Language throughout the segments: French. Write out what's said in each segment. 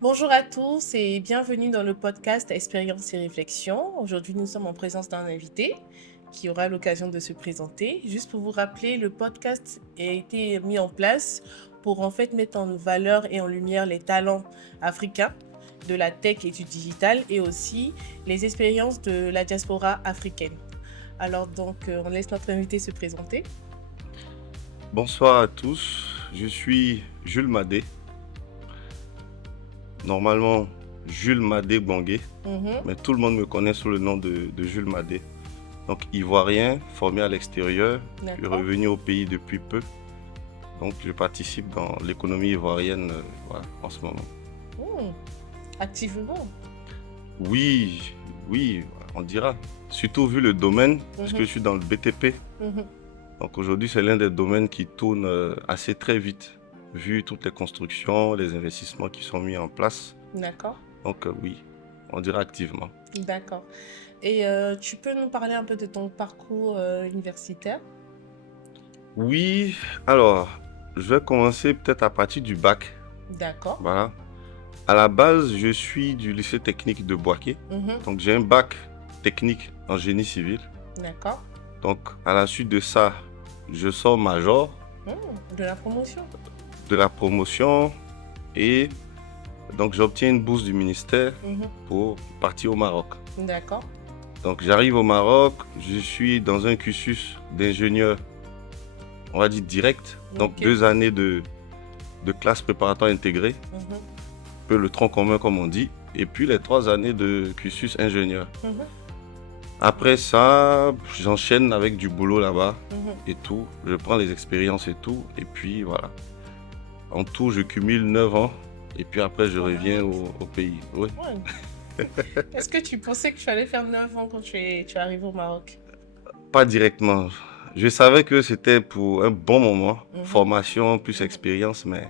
Bonjour à tous et bienvenue dans le podcast Expérience et réflexion. Aujourd'hui, nous sommes en présence d'un invité qui aura l'occasion de se présenter. Juste pour vous rappeler, le podcast a été mis en place pour en fait mettre en valeur et en lumière les talents africains de la tech et du digital et aussi les expériences de la diaspora africaine. Alors donc, on laisse notre invité se présenter. Bonsoir à tous, je suis Jules Madé, normalement Jules Madé Gbangué, mais tout le monde me connaît sous le nom de Jules Madé. Donc ivoirien, formé à l'extérieur, je suis D'accord. revenu au pays depuis peu. Donc je participe dans l'économie ivoirienne en ce moment. Hmm. Activement. Oui, oui, on dira. Surtout vu le domaine, puisque je suis dans le BTP. Mhm. Donc aujourd'hui, c'est l'un des domaines qui tourne assez très vite, vu toutes les constructions, les investissements qui sont mis en place. D'accord. Donc oui, on dirait activement. D'accord. Et tu peux nous parler un peu de ton parcours universitaire? Oui, alors, je vais commencer peut-être à partir du bac. D'accord. Voilà. À la base, je suis du lycée technique de Boaké. Mhm. Donc j'ai un bac technique en génie civil. D'accord. Donc à la suite de ça, je sors major De la promotion. de la promotion et donc j'obtiens une bourse du ministère Mhm. pour partir au Maroc. D'accord. Donc j'arrive au Maroc, je suis dans un cursus d'ingénieur, on va dire direct. Donc Ok. 2 années de classe préparatoire intégrée, Mhm. un peu le tronc commun comme on dit, et puis les 3 années de cursus ingénieur. Mhm. Après ça, j'enchaîne avec du boulot là-bas Mhm. et tout. Je prends les expériences et tout, et puis voilà. En tout, je cumule 9 ans, et puis après je reviens au pays. Oui. Ouais. Est-ce que tu pensais que tu allais faire 9 ans quand tu es arrivé au Maroc? Pas directement. Je savais que c'était pour un bon moment, Mhm. formation plus expérience, mais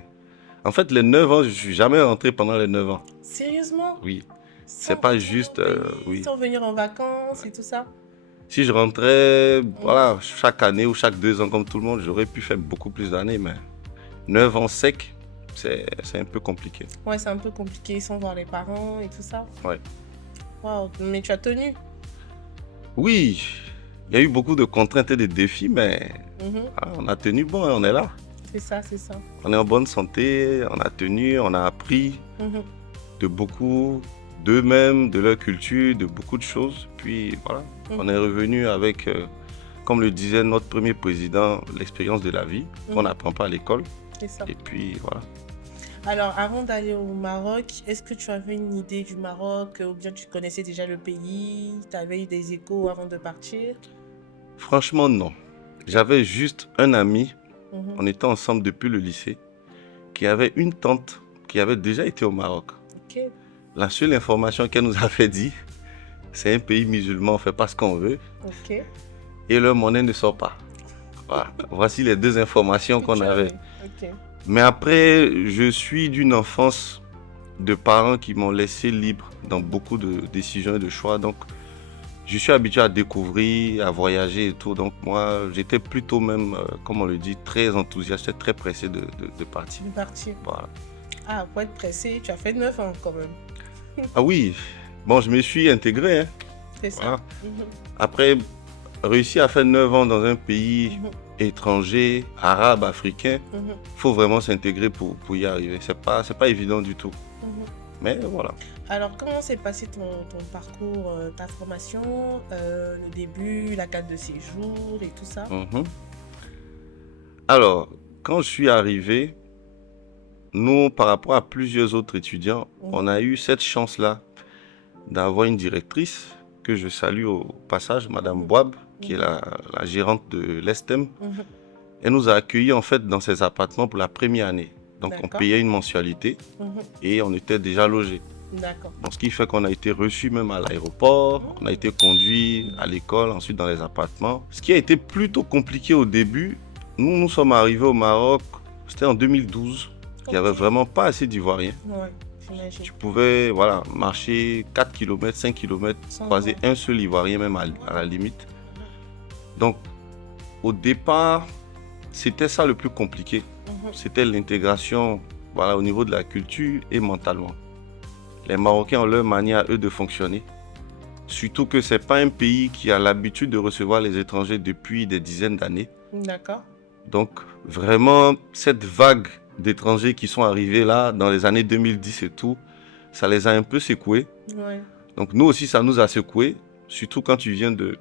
en fait, les 9 ans, je suis jamais rentré pendant les 9 ans. Sérieusement? Oui, c'est Sans pas retourner au juste, pays, oui. sans venir en vacances et tout ça? Si je rentrais, Mhm. voilà, chaque année ou chaque 2 ans comme tout le monde, j'aurais pu faire beaucoup plus d'années, mais 9 ans sec, c'est un peu compliqué. Ouais, c'est un peu compliqué sans voir les parents et tout ça. Ouais. Waouh, mais tu as tenu. Oui, il y a eu beaucoup de contraintes et de défis, mais Mhm. on a tenu bon, hein, on est là. C'est ça, c'est ça. On est en bonne santé, on a tenu, on a appris Mhm. de beaucoup d'eux-mêmes, de leur culture, de beaucoup de choses. Puis voilà, on est revenu avec, comme le disait notre premier président, l'expérience de la vie qu'on Mhm. n'apprend pas à l'école. C'est ça. Et puis voilà. Alors, avant d'aller au Maroc, est-ce que tu avais une idée du Maroc ou bien tu connaissais déjà le pays? Tu avais eu des échos avant de partir? Franchement, non. J'avais juste un ami, Mhm. on était ensemble depuis le lycée, qui avait une tante qui avait déjà été au Maroc. Ok. La seule information qu'elle nous avait dit, c'est un pays musulman, on fait pas ce qu'on veut Ok. et leur monnaie ne sort pas. Voilà. Voici les 2 informations Que qu'on tu avait. avais. Ok. Mais après, je suis d'une enfance de parents qui m'ont laissé libre dans beaucoup de décisions et de choix. Donc, je suis habitué à découvrir, à voyager et tout. Donc, moi, j'étais plutôt même, comme on le dit, très enthousiaste, très pressé de partir. De partir. Voilà. Ah, pour être pressé, tu as fait 9 ans quand même. Ah oui, bon, je me suis intégré, hein. C'est ça. Voilà. Mhm. Après, réussir à faire 9 ans dans un pays Mhm. étranger, arabe, africain, Mhm. faut vraiment s'intégrer pour y arriver. C'est pas évident du tout. Mhm. Mais voilà. Alors, comment s'est passé ton parcours, ta formation, le début, la carte de séjour et tout ça? Mhm. Alors, quand je suis arrivé, nous, par rapport à plusieurs autres étudiants, on a eu cette chance-là d'avoir une directrice que je salue au passage, Madame Boab, qui est la gérante de l'ESTEM. Mhm. Elle nous a accueillis en fait dans ses appartements pour la première année. Donc on D'accord. payait une mensualité Mhm. et on était déjà logés. D'accord. Donc ce qui fait qu'on a été reçus même à l'aéroport, on a été conduits à l'école, ensuite dans les appartements. Ce qui a été plutôt compliqué au début, nous sommes arrivés au Maroc, c'était en 2012. Il n'y avait Ok. vraiment pas assez d'Ivoiriens. Ouais, j'imagine. Tu pouvais voilà, marcher 4 km, 5 km, Sans croiser voir. un seul Ivoirien même à la limite. Donc au départ, c'était ça le plus compliqué. Mhm. C'était l'intégration voilà, au niveau de la culture et mentalement. Les Marocains ont leur manière à eux de fonctionner. Surtout que c'est pas un pays qui a l'habitude de recevoir les étrangers depuis des dizaines d'années. D'accord. Donc, vraiment, cette vague d'étrangers qui sont arrivés là, dans les années 2010 et tout, ça les a un peu secoués. Ouais. Donc, nous aussi, ça nous a secoués. Surtout quand tu viens de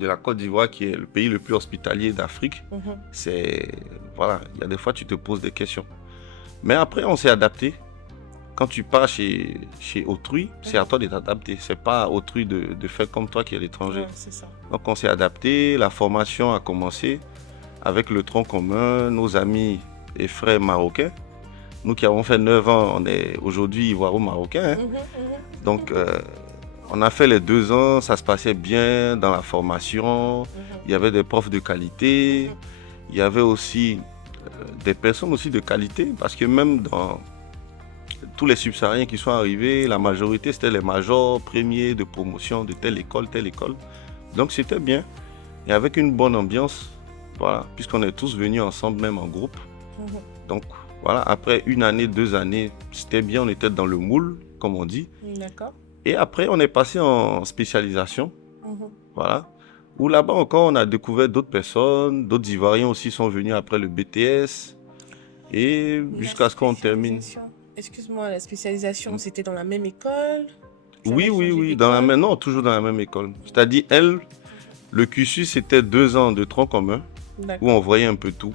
la Côte d'Ivoire, qui est le pays le plus hospitalier d'Afrique. C'est... Voilà, il y a des fois, tu te poses des questions. Mais après, on s'est adapté. Quand tu pars chez autrui, c'est à toi de t'adapter. C'est pas à autrui de faire comme toi qui est l'étranger. Ouais, c'est ça. Donc, on s'est adapté. La formation a commencé avec le tronc commun, nos amis et frères marocains. Nous qui avons fait 9 ans, on est aujourd'hui ivoiro-marocains. Donc, on a fait les 2 ans, ça se passait bien dans la formation. Il y avait des profs de qualité. Il y avait aussi des personnes aussi de qualité, parce que même dans tous les subsahariens qui sont arrivés, la majorité c'était les majors premiers de promotion de telle école, telle école. Donc c'était bien. Et avec une bonne ambiance, voilà, puisqu'on est tous venus ensemble, même en groupe. Donc voilà, après 1 année, 2 années, c'était bien, on était dans le moule, comme on dit. D'accord. Et après, on est passé en spécialisation. Voilà. Où là-bas encore, on a découvert d'autres personnes, d'autres Ivoiriens aussi sont venus après le BTS. Et jusqu'à ce qu'on termine. Excuse-moi, la spécialisation, c'était dans la même école? Oui, dans la même, non, toujours dans la même école. C'est-à-dire, le cursus, c'était 2 ans de tronc commun, où on voyait un peu tout.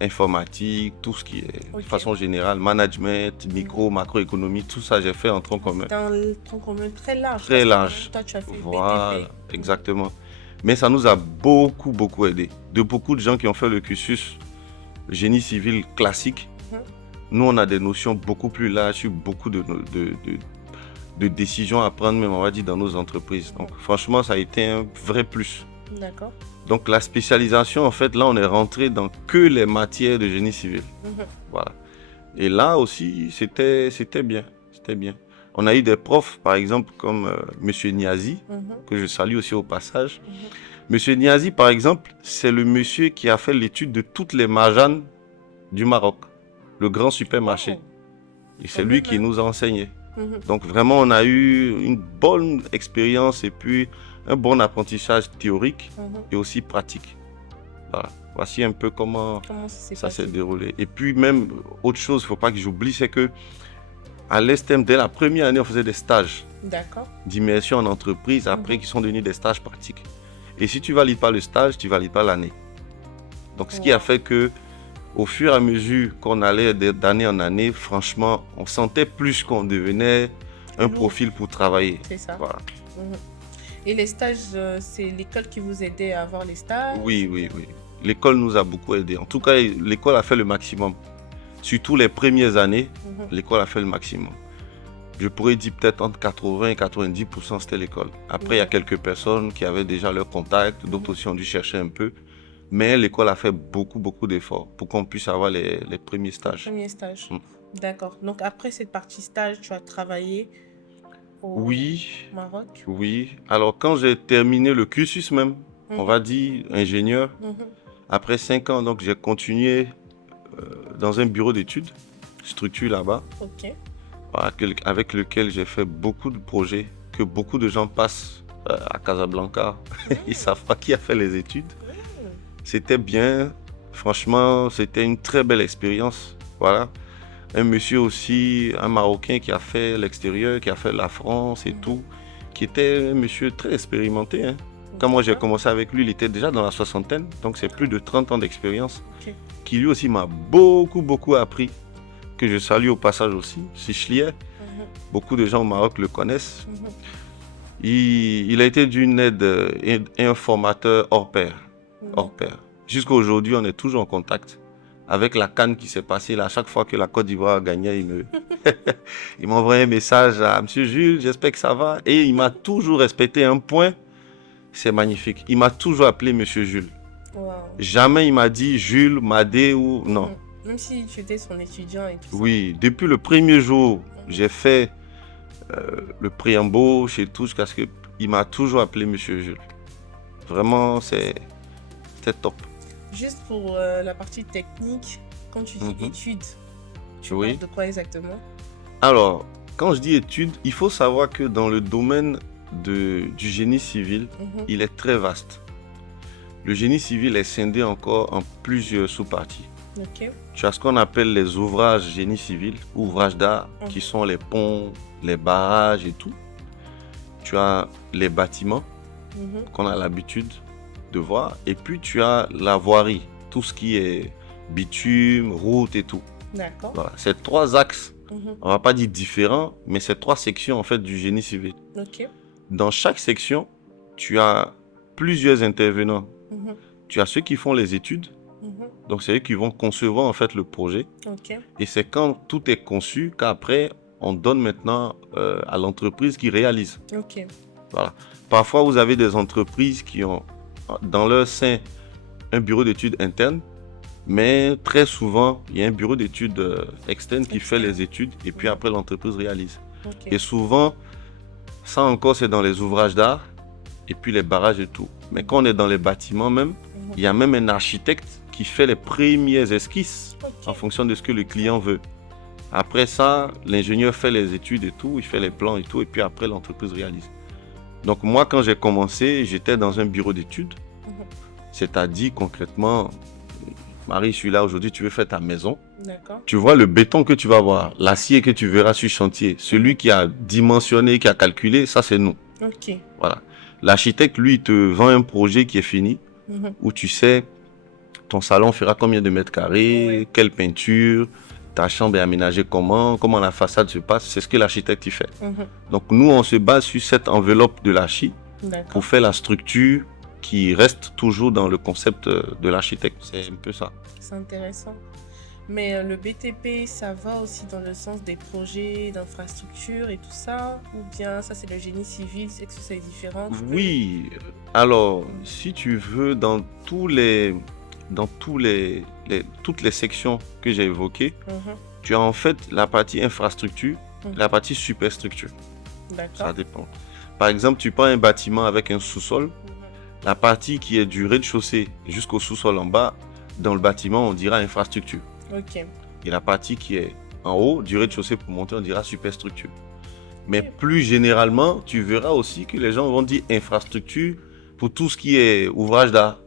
Informatique, tout ce qui est de façon générale, management, micro, macroéconomie, tout ça, j'ai fait en tronc commun. C'est un tronc commun très large. Très large. Toi, tu as fait Voilà, BTP. exactement. Mais ça nous a beaucoup aidé. De beaucoup de gens qui ont fait le cursus génie civil classique, nous, on a des notions beaucoup plus larges sur beaucoup de décisions à prendre, même on va dire, dans nos entreprises. Donc, franchement, ça a été un vrai plus. D'accord. Donc, la spécialisation, en fait, là, on est rentré dans que les matières de génie civil. Voilà. Et là aussi, c'était bien. C'était bien. On a eu des profs, par exemple, comme Monsieur Niazi, que je salue aussi au passage. Monsieur Niazi, par exemple, c'est le monsieur qui a fait l'étude de toutes les marjanes du Maroc, le grand supermarché. Et c'est lui qui nous a enseigné. Donc, vraiment, on a eu une bonne expérience et puis un bon apprentissage théorique et aussi pratique. Voilà. Voici un peu comment ça s'est déroulé. Et puis même, autre chose, il ne faut pas que j'oublie, c'est que à l'ESTEM, dès la première année, on faisait des stages d'immersion en entreprise, après qui sont devenus des stages pratiques. Et si tu ne valides pas le stage, tu ne valides pas l'année. Donc, ce qui a fait que au fur et à mesure qu'on allait d'année en année, franchement, on sentait plus qu'on devenait un profil pour travailler. C'est ça. Voilà. Et les stages, c'est l'école qui vous aidait à avoir les stages? Oui. L'école nous a beaucoup aidés. En tout cas, l'école a fait le maximum. Surtout les premières années, l'école a fait le maximum. Je pourrais dire peut-être entre 80 et 90%, c'était l'école. Après, il y a quelques personnes qui avaient déjà leur contact, d'autres aussi ont dû chercher un peu. Mais l'école a fait beaucoup d'efforts pour qu'on puisse avoir les premiers stages. Premiers stages. D'accord. Donc, après cette partie stage, tu as travaillé au Maroc? Oui. Alors, quand j'ai terminé le cursus même, on va dire ingénieur, après 5 ans, donc j'ai continué dans un bureau d'études, structure là-bas, avec lequel j'ai fait beaucoup de projets, que beaucoup de gens passent à Casablanca. Ils ne savent pas qui a fait les études. C'était bien, franchement, c'était une très belle expérience. Voilà. Un monsieur aussi, un Marocain qui a fait l'extérieur, qui a fait la France et tout, qui était un monsieur très expérimenté. Hein. Quand moi j'ai commencé avec lui, il était déjà dans la soixantaine, donc c'est plus de 30 ans d'expérience, qui lui aussi m'a beaucoup appris, que je salue au passage aussi, c'est Chlier. Beaucoup de gens au Maroc le connaissent. Il a été d'une aide et un formateur hors pair. Jusqu'à aujourd'hui, on est toujours en contact. Avec la CAN qui s'est passée, là, à chaque fois que la Côte d'Ivoire gagnait, il m'envoyait un message à Monsieur Jules, j'espère que ça va. Et il m'a toujours respecté un point, c'est magnifique. Il m'a toujours appelé Monsieur Jules. Wow. Jamais il m'a dit Jules, Madé ou non. Même si tu étais son étudiant et tout ça. Oui, depuis le premier jour, j'ai fait le pré-embauche et tout, jusqu'à ce qu'il m'a toujours appelé Monsieur Jules. Vraiment, c'était top. Juste pour la partie technique, quand tu dis études, tu parles de quoi exactement? Alors, Quand je dis études, il faut savoir que dans le domaine du génie civil, il est très vaste. Le génie civil est scindé encore en plusieurs sous-parties. Ok. Tu as ce qu'on appelle les ouvrages génie civil, ouvrages d'art, qui sont les ponts, les barrages et tout. Tu as les bâtiments qu'on a l'habitude de voir. Et puis tu as la voirie, tout ce qui est bitume, route et tout. D'accord. Voilà. Ces trois axes, on va pas dire différents, mais ces trois sections en fait du génie civil. Ok. Dans chaque section, tu as plusieurs intervenants. Tu as ceux qui font les études, donc c'est eux qui vont concevoir en fait le projet. Ok. Et c'est quand tout est conçu qu'après on donne maintenant à l'entreprise qui réalise. Ok. Voilà. Parfois vous avez des entreprises qui ont dans leur sein un bureau d'études interne, mais très souvent il y a un bureau d'études externe qui fait les études et puis après l'entreprise réalise. Ok. Et souvent, ça encore c'est dans les ouvrages d'art et puis les barrages et tout. Mais quand on est dans les bâtiments même, il y a même un architecte qui fait les premières esquisses en fonction de ce que le client veut. Après ça, l'ingénieur fait les études et tout, il fait les plans et tout, et puis après l'entreprise réalise. Donc moi, quand j'ai commencé, j'étais dans un bureau d'études. C'est-à-dire concrètement, Marie, je suis là aujourd'hui, tu veux faire ta maison. D'accord. Tu vois le béton que tu vas voir, l'acier que tu verras sur chantier, celui qui a dimensionné, qui a calculé, ça c'est nous. Ok. Voilà. L'architecte, lui, il te vend un projet qui est fini, où tu sais, ton salon fera combien de mètres carrés, quelle peinture, ta chambre est aménagée comment la façade se passe, c'est ce que l'architecte y fait. Donc nous, on se base sur cette enveloppe de l'archi pour faire la structure qui reste toujours dans le concept de l'architecte. C'est un peu ça. C'est intéressant. Mais le BTP, ça va aussi dans le sens des projets d'infrastructure et tout ça? Ou bien ça, c'est le génie civil? Est-ce que c'est différent? Oui. Alors, si tu veux, dans toutes les sections que j'ai évoquées, tu as en fait la partie infrastructure, la partie superstructure. D'accord. Ça dépend. Par exemple, tu prends un bâtiment avec un sous-sol, la partie qui est du rez-de-chaussée jusqu'au sous-sol en bas, dans le bâtiment, on dira infrastructure. Ok. Et la partie qui est en haut, du rez-de-chaussée pour monter, on dira superstructure. Mais plus généralement, tu verras aussi que les gens vont dire infrastructure pour tout ce qui est ouvrage d'art,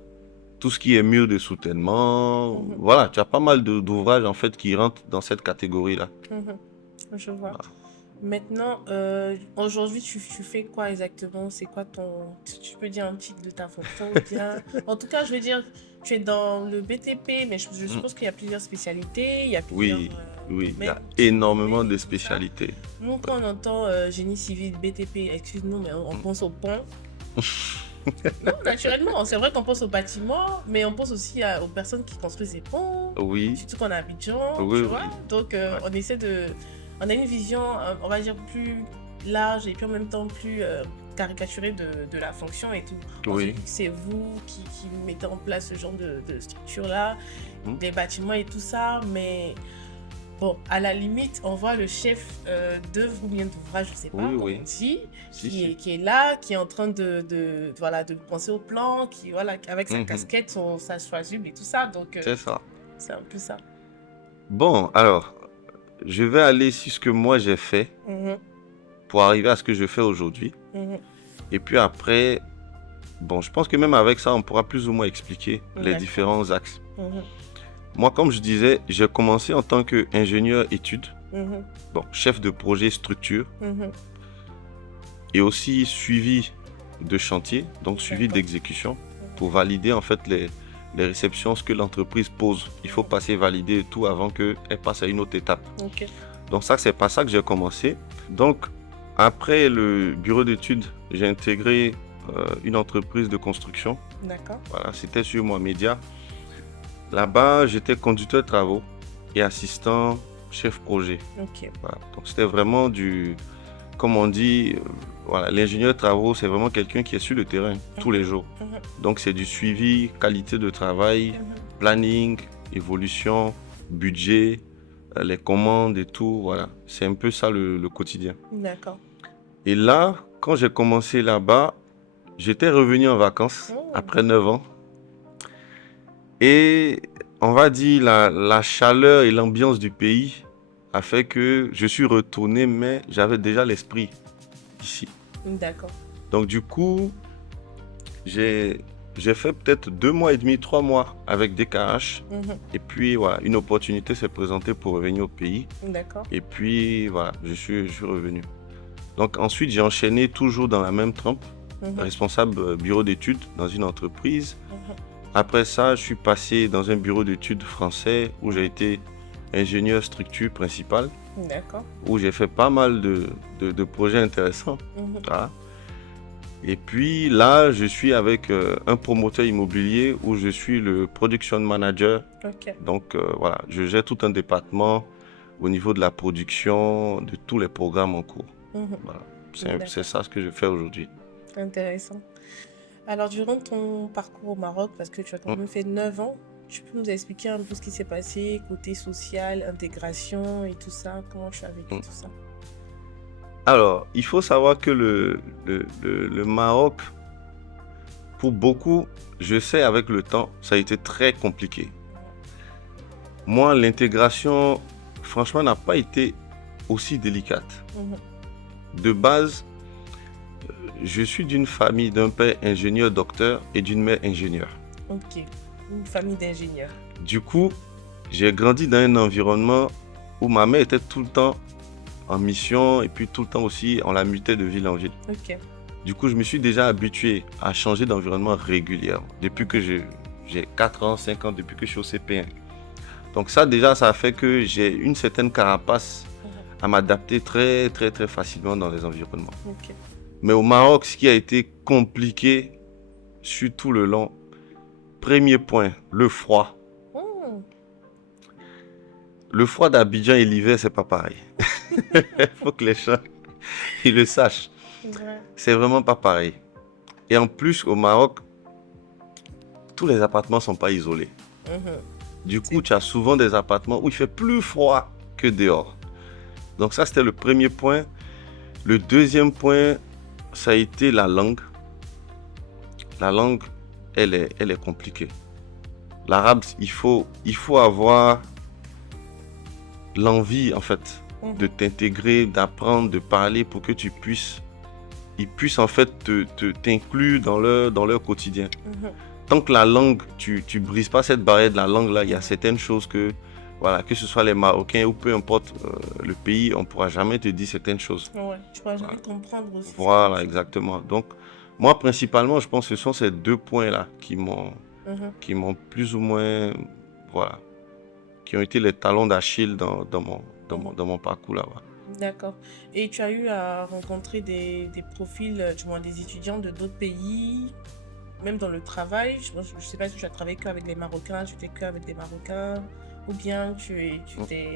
tout ce qui est mur de soutènement. Voilà, tu as pas mal d'ouvrages en fait qui rentrent dans cette catégorie-là. Je vois. Maintenant, aujourd'hui, tu fais quoi exactement? C'est quoi tu peux dire un titre de ta fonction bien? En tout cas, je veux dire, tu es dans le BTP, mais je suppose qu'il y a plusieurs spécialités. Il y a plusieurs, oui, il y a énormément de spécialités. Nous, quand on entend génie civil, BTP, excuse-nous, mais on pense au pont. Non, naturellement, c'est vrai qu'on pense aux bâtiments, mais on pense aussi aux personnes qui construisent les ponts. Oui. Surtout qu'on est à Abidjan, tu vois. Donc, on essaie de... On a une vision, on va dire, plus large et puis en même temps plus caricaturée de la fonction et tout. On se dit que c'est vous qui mettez en place ce genre de structure-là, des bâtiments et tout ça, mais bon, à la limite, on voit le chef d'œuvre ou bien d'ouvrage, je ne sais pas comment on dit, qui est là, qui est en train de penser au plan, qui, voilà, avec sa casquette, sa chasuble et tout ça. Donc, c'est ça. C'est un peu ça. Bon, alors... Je vais aller sur ce que moi j'ai fait pour arriver à ce que je fais aujourd'hui. Et puis après, bon, je pense que même avec ça, on pourra plus ou moins expliquer les différents axes. Moi, comme je disais, j'ai commencé en tant qu'ingénieur études, bon, chef de projet structure, et aussi suivi de chantier, donc suivi d'exécution, pour valider en fait les réceptions, ce que l'entreprise pose. Il faut passer valider tout avant qu'elle passe à une autre étape. Donc ça, c'est pas ça que j'ai commencé. Donc, après le bureau d'études, j'ai intégré une entreprise de construction. D'accord. Voilà, c'était sur Mohamedia. Là-bas, j'étais conducteur de travaux et assistant chef projet. Voilà. Donc c'était vraiment comme on dit, voilà, l'ingénieur de travaux, c'est vraiment quelqu'un qui est sur le terrain tous les jours. Donc c'est du suivi, qualité de travail, planning, évolution, budget, les commandes et tout. Voilà, c'est un peu ça le quotidien. D'accord. Et là, quand j'ai commencé là-bas, j'étais revenu en vacances après 9 ans. Et on va dire la chaleur et l'ambiance du pays, a fait que je suis retourné, mais j'avais déjà l'esprit ici. D'accord. Donc du coup, j'ai fait peut-être 2 mois et demi, 3 mois avec DKH. Mhm. Et puis voilà, une opportunité s'est présentée pour revenir au pays. D'accord. Et puis voilà, je suis revenu. Donc ensuite, j'ai enchaîné toujours dans la même trempe, Mhm. responsable bureau d'études dans une entreprise. Mhm. Après ça, je suis passé dans un bureau d'études français où j'ai été ingénieur structure principal, D'accord. où j'ai fait pas mal de projets intéressants. Mhm. Voilà. Et puis là, je suis avec un promoteur immobilier où je suis le production manager. Ok. Donc voilà, je gère tout un département au niveau de la production de tous les programmes en cours. Mhm. Voilà. D'accord. C'est ça ce que je fais aujourd'hui. Intéressant. Alors, durant ton parcours au Maroc, parce que tu as quand même fait 9 ans, tu peux nous expliquer un peu ce qui s'est passé, côté social, intégration et tout ça, comment tu as vécu tout ça? Alors, il faut savoir que le Maroc, pour beaucoup, je sais avec le temps, ça a été très compliqué. Moi, l'intégration, franchement, n'a pas été aussi délicate. Mhm. De base, je suis d'une famille d'un père ingénieur docteur et d'une mère ingénieure. Ok, une famille d'ingénieurs. Du coup, j'ai grandi dans un environnement où ma mère était tout le temps en mission et puis tout le temps aussi, on la mutait de ville en ville. Ok. Du coup, je me suis déjà habitué à changer d'environnement régulièrement depuis que j'ai 4 ans, 5 ans, depuis que je suis au CP1. Donc ça, déjà, ça a fait que j'ai une certaine carapace à m'adapter très, très, très facilement dans les environnements. Ok. Mais au Maroc, ce qui a été compliqué sur tout le long, premier point, le froid. Hmm. Le froid d'Abidjan et l'hiver, c'est pas pareil. Il faut que les gens ils le sachent. Ouais. C'est vraiment pas pareil. Et en plus, au Maroc, tous les appartements sont pas isolés. Mhm. Du coup, tu as souvent des appartements où il fait plus froid que dehors. Donc ça, c'était le premier point. Le deuxième point, ça a été la langue. La langue, elle est compliquée. L'arabe, il faut avoir l'envie, en fait, de t'intégrer, d'apprendre, de parler pour que ils puissent en fait t'inclure dans leur quotidien. Mhm. Tant que la langue, tu brises pas cette barrière de la langue là, il y a certaines choses que, voilà, que ce soit les Marocains ou peu importe le pays, on pourra jamais te dire certaines choses. Ouais, tu vas jamais comprendre aussi. Voilà, exactement. Donc, moi, principalement, je pense que ce sont ces 2 points-là qui m'ont plus ou moins, voilà, qui ont été les talons d'Achille dans mon parcours là-bas. D'accord. Et tu as eu à rencontrer des profils, du moins des étudiants de d'autres pays, même dans le travail. Je sais pas si tu as travaillé qu'avec les Marocains, tu étais qu'avec des Marocains, ou bien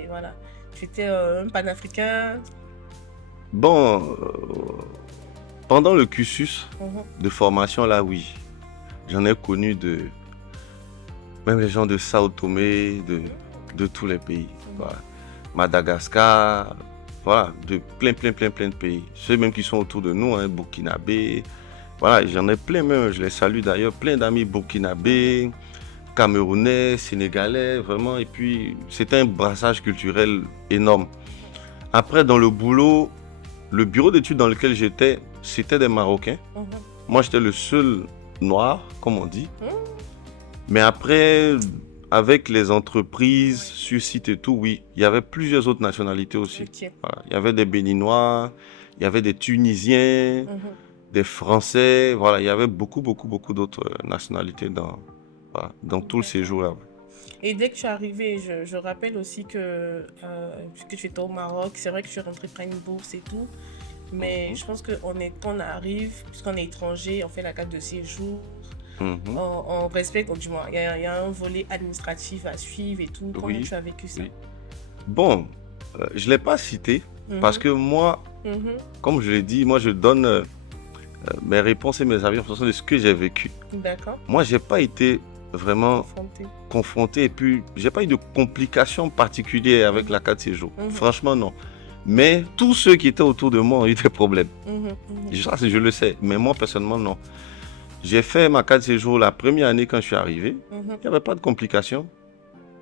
voilà, tu étais un panafricain. Bon, pendant le cursus Mhm. de formation là, oui, j'en ai connu même les gens de Sao Tomé, de tous les pays. Voilà. Madagascar, voilà, de plein de pays. Ceux même qui sont autour de nous, hein, Burkinabé, voilà, j'en ai plein même, je les salue d'ailleurs, plein d'amis burkinabés, camerounais, sénégalais, vraiment, et puis c'était un brassage culturel énorme. Après, dans le boulot, le bureau d'études dans lequel j'étais, c'était des Marocains. Mhm. Moi, j'étais le seul noir, comme on dit. Mhm. Mais après, avec les entreprises sur site et tout, oui, il y avait plusieurs autres nationalités aussi. Ok. Voilà. Il y avait des Béninois, il y avait des Tunisiens, Mhm. des Français. Voilà, il y avait beaucoup d'autres nationalités dans tout le séjour là. Et dès que tu es arrivé, je rappelle aussi puisque tu étais au Maroc, c'est vrai que tu es rentré par une bourse et tout, mais je pense quand on arrive, puisqu'on est étranger, on fait la carte de séjour, on respecte, du moins, il y a un volet administratif à suivre et tout. Comment Oui, tu as vécu ça? oui. Bon, je ne l'ai pas cité parce que moi, comme je l'ai dit, moi je donne mes réponses et mes avis en fonction de ce que j'ai vécu. D'accord. Moi, j'ai pas été vraiment confronté et puis j'ai pas eu de complications particulières avec la carte de séjour. Franchement, non. Mais tous ceux qui étaient autour de moi ont eu des problèmes. Ça, je le sais. Mais moi, personnellement, non. J'ai fait ma carte de séjour la première année quand je suis arrivé. Il n'y avait pas de complications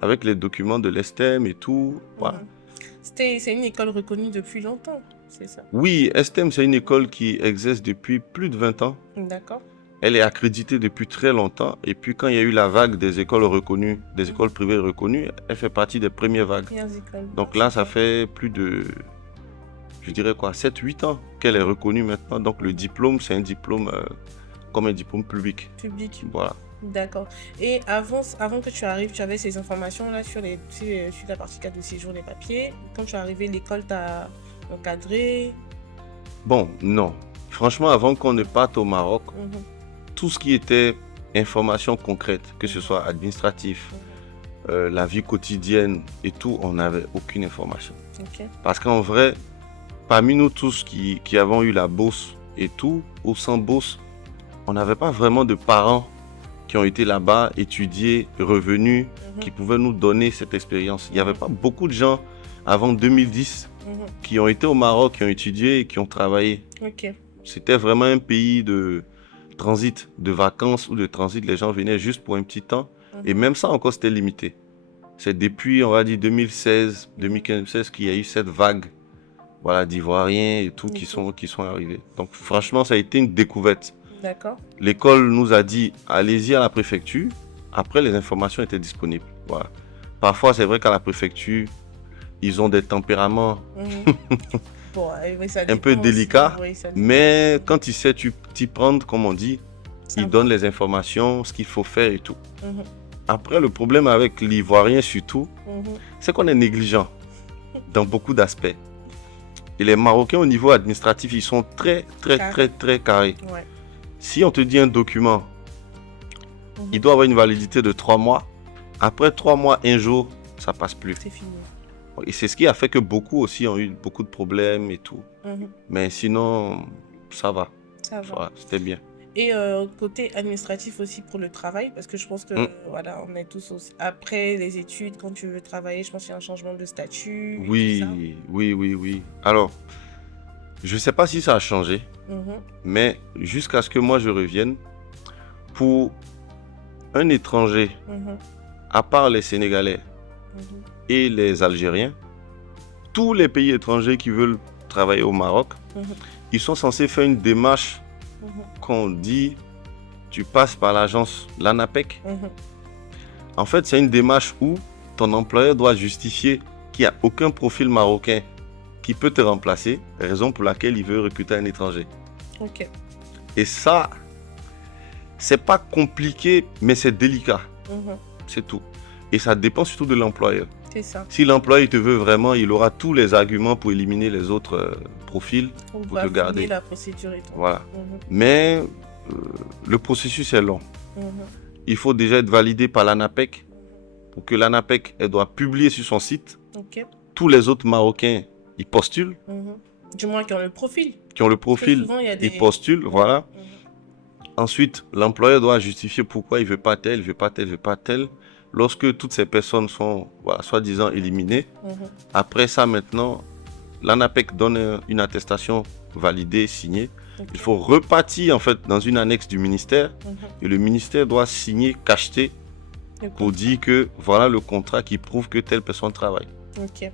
avec les documents de l'ESTEM et tout. Voilà. C'est une école reconnue depuis longtemps, c'est ça? Oui, STEM, c'est une école qui existe depuis plus de 20 ans. D'accord. Elle est accréditée depuis très longtemps. Et puis, quand il y a eu la vague des écoles reconnues, des écoles privées reconnues, elle fait partie des premières vagues. Premières écoles. Donc là, ça fait plus de, je dirais quoi, 7-8 ans qu'elle est reconnue maintenant. Donc le diplôme, c'est un diplôme comme un diplôme public. Public. Voilà. D'accord. Et avant que tu arrives, tu avais ces informations-là sur la partie carte de séjour, les papiers. Quand tu es arrivé, l'école t'a encadré. Bon, non. Franchement, avant qu'on ne parte au Maroc, Mhm. tout ce qui était information concrète, que ce soit administratif, la vie quotidienne et tout, on n'avait aucune information. Ok. Parce qu'en vrai, parmi nous tous qui avons eu la bourse et tout, ou sans bourse, on n'avait pas vraiment de parents qui ont été là-bas, étudiés, revenus, qui pouvaient nous donner cette expérience. Il n'y avait pas beaucoup de gens avant 2010 Mhm. qui ont été au Maroc, qui ont étudié et qui ont travaillé. Ok. C'était vraiment un pays de transit, de vacances ou de transit. Les gens venaient juste pour un petit temps. Et même ça encore, c'était limité. C'est depuis, on va dire, 2016, 2015 qu'il y a eu cette vague, voilà, d'Ivoiriens et tout qui sont arrivés. Donc franchement, ça a été une découverte. D'accord. L'école nous a dit, allez-y à la préfecture. Après, les informations étaient disponibles. Voilà. Parfois, c'est vrai qu'à la préfecture, ils ont des tempéraments Bon, oui, ça un peu dépend aussi. délicats. Oui, ça dépend. Mais quand tu sais t'y prendre, comme on dit, Ça ils va. donnent les informations, ce qu'il faut faire et tout. Mhm. Après, le problème avec l'Ivoirien surtout, Mhm. c'est qu'on est négligent dans beaucoup d'aspects. Et les Marocains, au niveau administratif, ils sont très, très, Carré. très, très carrés. Ouais. Si on te dit un document, il doit avoir une validité de 3 mois. Après 3 mois, un jour, ça passe plus. C'est fini. Et c'est ce qui a fait que beaucoup aussi ont eu beaucoup de problèmes et tout. Mhm. Mais sinon, ça va. Ça va. Voilà, c'était bien. Et côté administratif aussi pour le travail, parce que je pense que voilà, on est tous après les études, quand tu veux travailler, je pense qu'il y a un changement de statut. Et tout ça. Oui. Alors, je ne sais pas si ça a changé, Mhm. mais jusqu'à ce que moi je revienne, pour un étranger, Mhm. à part les Sénégalais Mhm. et les Algériens, tous les pays étrangers qui veulent travailler au Maroc, Mhm. ils sont censés faire une démarche Mhm. qu'on dit, tu passes par l'agence l'ANAPEC. Mhm. En fait, c'est une démarche où ton employeur doit justifier qu'il n'y a aucun profil marocain qui peut te remplacer, raison pour laquelle il veut recruter un étranger. Ok. Et ça, c'est pas compliqué, mais c'est délicat, Mhm. c'est tout. Et ça dépend surtout de l'employeur. C'est ça. Si l'employeur te veut vraiment, il aura tous les arguments pour éliminer les autres profils On pour va te finir garder. la procédure et tout. Voilà. Mhm. Mais le processus est long. Mhm. Il faut déjà être validé par l'ANAPEC. Pour que l'ANAPEC elle doit publier sur son site. Ok. Tous les autres Marocains, ils postulent. Mhm. Du moins qui ont le profil. Qui ont le Parce que profil, souvent, il y a des... ils postulent. Voilà. Mhm. Ensuite, l'employeur doit justifier pourquoi il ne veut pas tel, il veut pas tel, il veut pas tel. Lorsque toutes ces personnes sont, voilà, soi-disant éliminées, Mhm. après ça maintenant, l'ANAPEC donne une attestation validée, signée. Ok. Il faut repartir en fait dans une annexe du ministère Mhm. et le ministère doit signer, cacheter Le pour contrat. dire que voilà le contrat qui prouve que telle personne travaille. Ok.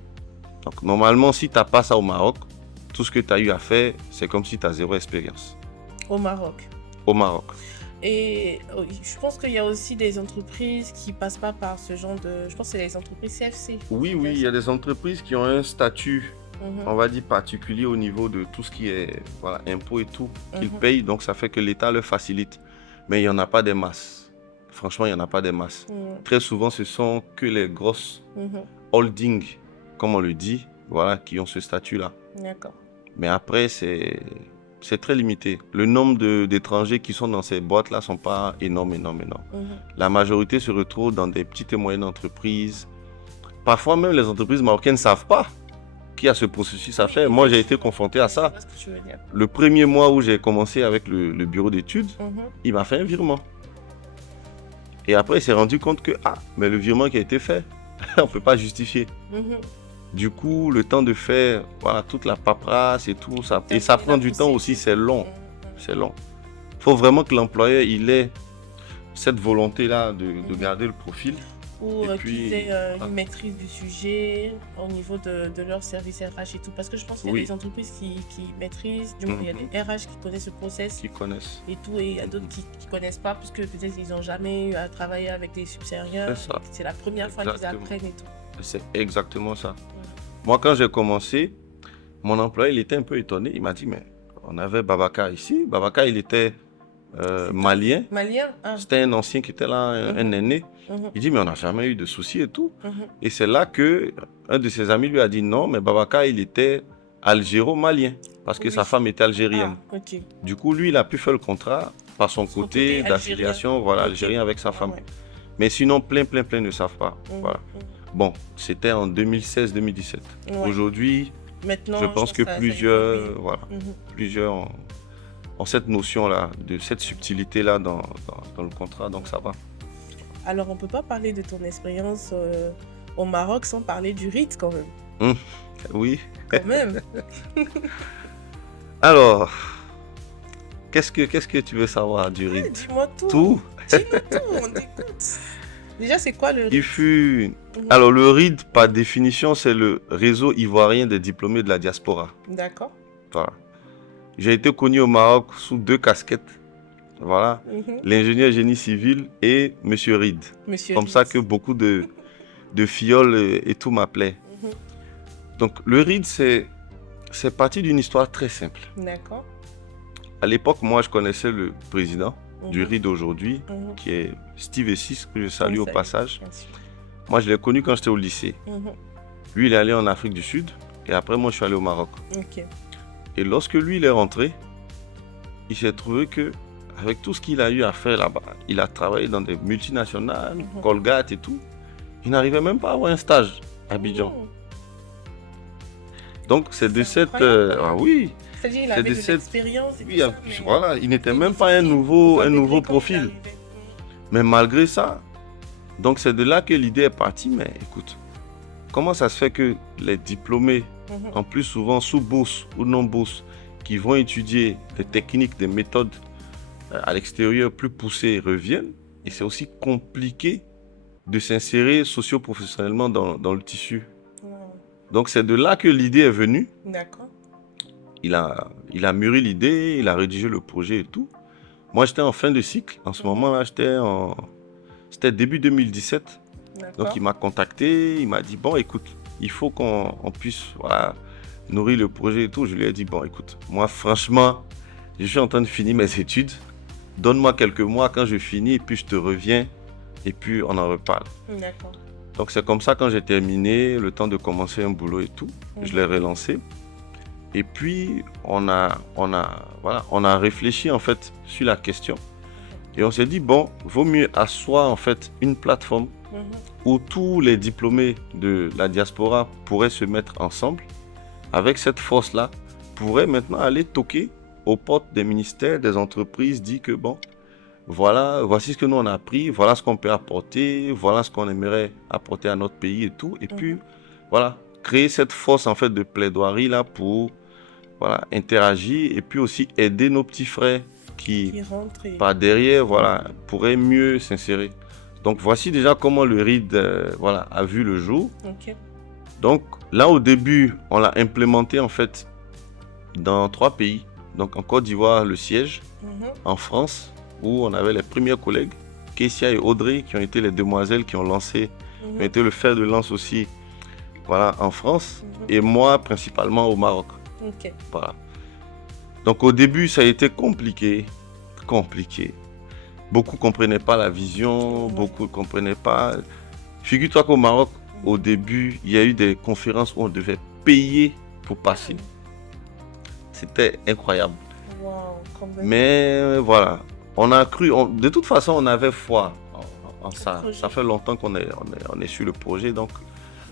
Donc normalement, si tu n'as pas ça au Maroc, tout ce que tu as eu à faire, c'est comme si tu as zéro expérience Au Maroc. au Maroc. Et oui, je pense qu'il y a aussi des entreprises qui passent pas par ce genre de... Je pense que c'est les entreprises CFC. Oui, il y a des entreprises qui ont un statut, Mhm. on va dire, particulier au niveau de tout ce qui est voilà, impôts et tout qu'ils Mhm. payent. Donc ça fait que l'État le facilite. Mais il n'y en a pas des masses. Franchement, il n'y en a pas des masses. Mhm. Très souvent, ce sont que les grosses Mhm. holdings, comme on le dit, voilà, qui ont ce statut-là. D'accord. Mais après, c'est très limité. Le nombre d'étrangers qui sont dans ces boîtes-là ne sont pas énormes. Mhm. La majorité se retrouve dans des petites et moyennes entreprises. Parfois, même les entreprises marocaines ne savent pas qu'il y a ce processus à faire. Moi, j'ai été confronté à Je ça. vois ce que tu veux dire. Le premier mois où j'ai commencé avec le bureau d'études, Mhm. il m'a fait un virement. Et après, il s'est rendu compte que, mais le virement qui a été fait, on ne peut pas justifier. Mhm. Du coup, le temps de faire voilà, toute la paperasse et tout, ça prend du temps aussi, c'est long. Mhm. C'est long. Il faut vraiment que l'employeur il ait cette volonté-là de garder le profil. ou Et qu'ils aient puis, une maîtrise du sujet au niveau de leur service RH et tout. Parce que je pense qu'il y a oui, des entreprises qui maîtrisent, du moins il y a mhm, des RH qui connaissent ce process qui connaissent. et tout, et il y a d'autres Mhm. qui ne connaissent pas, puisque peut-être ils n'ont jamais eu à travailler avec des C'est supérieurs, et ça, c'est la première fois qu'ils exactement. apprennent et tout. C'est exactement ça. Mm. Moi, quand j'ai commencé, mon employé, il était un peu étonné. Il m'a dit, mais on avait Babacar ici. Babacar, il était C'est un malien. malien? Ah. C'était un ancien qui était là, un aîné. Mhm, Il dit, mais on n'a jamais eu de soucis et tout. mhm. Et c'est là que un de ses amis lui a dit, non, mais Babacar, il était algéro-malien. Parce que sa Oui. femme était algérienne. Ah, ok. Du coup, lui, il a pu faire le contrat par son Son côté côté algérien. d'affiliation, voilà, Ok. algérien avec sa Ah femme. ouais. Mais sinon, plein ne savent pas. Mhm, Voilà. Bon, c'était en 2016-2017. mhm. Ouais. Aujourd'hui, Maintenant, je pense que ça a plusieurs, évolué. voilà, Mhm. plusieurs ont cette notion-là, de cette subtilité-là dans le contrat, donc ça va. Alors, on ne peut pas parler de ton expérience au Maroc sans parler du rite quand même. Hum, oui. Quand même. Alors, qu'est-ce que tu veux savoir du Ouais, rite? dis-moi tout. Tout. Dis-nous tout, on t'écoute. Déjà, c'est quoi le Il rite? fut... Mhm. Alors, le RID, par définition, c'est le réseau ivoirien des diplômés de la diaspora. D'accord. Voilà. J'ai été connu au Maroc sous 2 casquettes. Voilà. Mhm. L'ingénieur génie civil et Monsieur RID. Monsieur Comme ça Rite. que beaucoup de filleuls et tout m'appelaient. Mhm. Donc, le RID, c'est parti d'une histoire très simple. D'accord. À l'époque, moi, je connaissais le président du Mhm. RID aujourd'hui, Mhm. qui est Steve Essis, que je salue Oui, au salut. passage. Bien sûr. Moi, je l'ai connu quand j'étais au lycée. Mhm. Lui, il est allé en Afrique du Sud. Et après, moi, je suis allé au Maroc. Ok. Et lorsque lui, il est rentré, il s'est trouvé que, avec tout ce qu'il a eu à faire là-bas, il a travaillé dans des multinationales, Mhm. Colgate et tout. Il n'arrivait même pas à avoir un stage à Abidjan. Mhm. Donc, c'est de C'est cette... incroyable. ah oui, C'est-à-dire, il c'est avait de de cette... l'expérience et Oui, tout ça, mais voilà, il n'était c'est même pas un difficile de nouveau s'intégrer quand il profil. arrivait. Mais malgré ça, donc c'est de là que l'idée est partie. Mais écoute, comment ça se fait que les diplômés, Mhm. en plus souvent sous bourse ou non bourse, qui vont étudier des techniques, des méthodes à l'extérieur plus poussées reviennent, et c'est aussi compliqué de s'insérer socio-professionnellement dans le tissu. Mhm. Donc c'est de là que l'idée est venue. D'accord. Il a mûri l'idée, il a rédigé le projet et tout. Moi, j'étais en fin de cycle. En ce Mhm. moment-là, c'était début 2017. Donc, D'accord. il m'a contacté, il m'a dit, bon, écoute, il faut qu'on puisse voilà, nourrir le projet et tout. Je lui ai dit, bon, écoute, moi, franchement, je suis en train de finir mes études. Donne-moi quelques mois quand je finis et puis je te reviens et puis on en reparle. D'accord. Donc, c'est comme ça, quand j'ai terminé, le temps de commencer un boulot et tout, je l'ai relancé. Et puis, on a réfléchi, en fait, sur la question. Et on s'est dit, bon, vaut mieux asseoir, en fait, une plateforme Mhm. où tous les diplômés de la diaspora pourraient se mettre ensemble. Avec cette force-là, pourraient maintenant aller toquer aux portes des ministères, des entreprises, dire que, bon, voilà, voici ce que nous on a appris, voilà ce qu'on peut apporter, voilà ce qu'on aimerait apporter à notre pays et tout. Et puis, voilà, créer cette force, en fait, de plaidoirie là pour... Voilà, interagir et puis aussi aider nos petits frères qui rentrent et... par derrière, voilà, pourraient mieux s'insérer. Donc voici déjà comment le RID voilà, a vu le jour. Ok. Donc là au début, on l'a implémenté en fait dans 3 pays. Donc en Côte d'Ivoire, le siège, Mhm. en France, où on avait les premiers collègues, Kessia et Audrey, qui ont été les demoiselles qui ont lancé, Mhm. qui ont été le fer de lance aussi, voilà, en France, Mhm. et moi principalement au Maroc. Ok. Voilà. Donc au début, ça a été compliqué. Beaucoup ne comprenaient pas la vision, beaucoup ne comprenaient pas. Figure-toi qu'au Maroc, au début, il y a eu des conférences où on devait payer pour passer. C'était incroyable. Wow, quand même. Mais voilà, on a cru, de toute façon, on avait foi en ça. projet. Ça fait longtemps qu'on est sur le projet, donc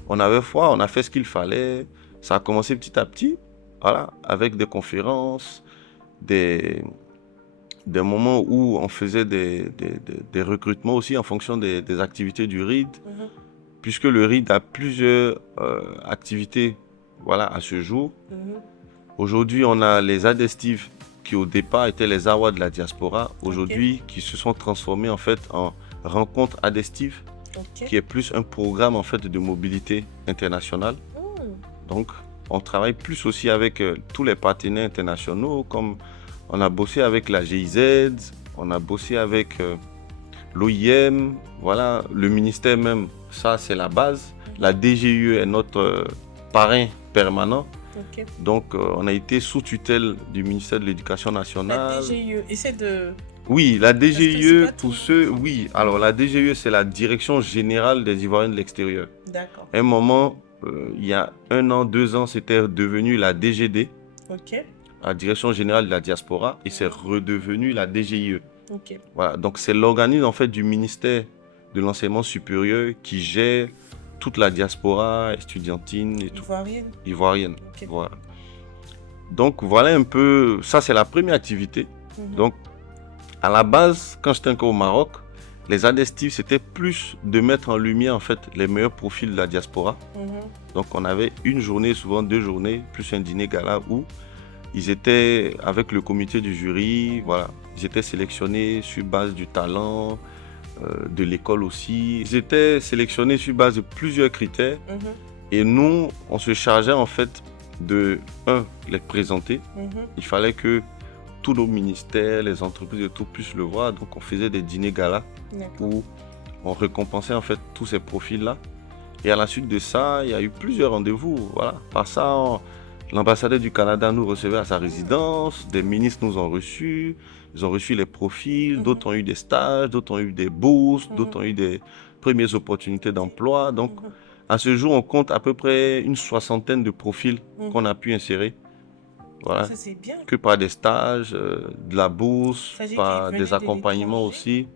on avait foi, on a fait ce qu'il fallait. Ça a commencé petit à petit. Voilà, avec des conférences, des moments où on faisait des recrutements aussi en fonction des activités du RID, Mhm. puisque le RID a plusieurs activités voilà, à ce jour. Mhm. Aujourd'hui, on a les adhesives qui au départ étaient les awards de la diaspora, aujourd'hui qui se sont transformés en fait en rencontres adhesives. Ok. qui est plus un programme en fait de mobilité internationale. Donc, on travaille plus aussi avec tous les partenaires internationaux, comme on a bossé avec la GIZ, on a bossé avec l'OIM, voilà, le ministère même, ça c'est la base. La DGE est notre parrain permanent. Ok. Donc, on a été sous tutelle du ministère de l'Éducation La nationale. DGE, essaie de... Oui, la Parce que c'est DGE, pas pour tout. ceux, oui. Alors, la DGE, c'est la Direction Générale des Ivoiriens de l'Extérieur. D'accord. À un moment, il y a 1 an, 2 ans, c'était devenu la DGD, Ok. la Direction Générale de la Diaspora, et c'est redevenu la DGIE. Ok. Voilà, donc c'est l'organisme en fait du ministère de l'Enseignement supérieur qui gère toute la diaspora estudiantine et tout, Ivoirienne. ivoirienne. Ok. Voilà. Donc voilà un peu, ça c'est la première activité. Donc à la base, quand j'étais encore au Maroc, les adhestifs c'était plus de mettre en lumière en fait les meilleurs profils de la diaspora. Donc on avait une journée, souvent 2 journées, plus un dîner gala où ils étaient avec le comité du jury, voilà, ils étaient sélectionnés sur base du talent, de l'école aussi. Ils étaient sélectionnés sur base de plusieurs critères et nous, on se chargeait en fait de, les présenter. Il fallait que tous nos ministères, les entreprises et tout puissent le voir. Donc on faisait des dîners galas où on récompensait en fait tous ces profils-là. Et à la suite de ça, il y a eu plusieurs rendez-vous. Voilà. Par ça, l'ambassadeur du Canada nous recevait à sa résidence, des ministres nous ont reçus, ils ont reçu les profils, d'autres ont eu des stages, d'autres ont eu des bourses, d'autres ont eu des premières opportunités d'emploi. Donc, à ce jour, on compte à peu près une 60aine de profils qu'on a pu insérer. Voilà. Ça, c'est bien. Que par des stages, de la bourse, Ça veut dire par qu'ils des venaient de accompagnements l'étranger? aussi.